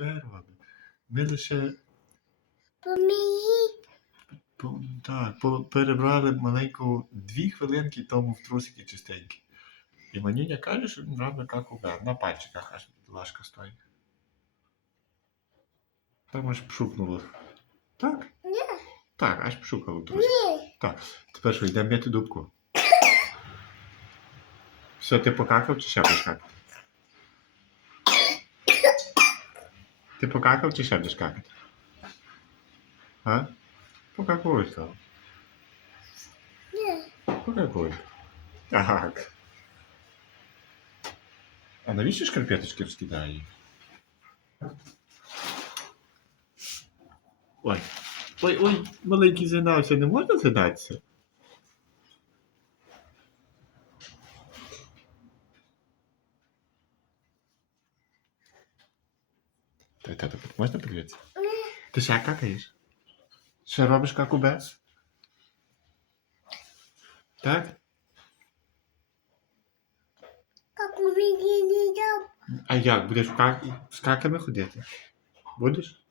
тебе. Ми лише по- так, по- перебрали маленьку дві хвилинки тому в трусики чистенькі. І Манюня каже, що він робить як убер. На пальчиках аж лашка стоїть. Там аж пшукнуло. Так? Ні. Так, аж пшукало трусик. Ні. Так. Тепер що, йдемо м'яти дубку. Все, ти покакав чи ще будеш какати? Ти покакав чи ще будеш какати? А? Покакуй, сказав. Ні. Покакуй. Так. А навіщо шкарпеточки розкидає? Ой. Ой, ой, маленький згинався, не можна згинатися? Та, тато, можна подивитися? Ти ще какаєш? Ще робиш как у без? Так? Как у мені не дам. А як? Будеш в как... з каками ходити? Будеш?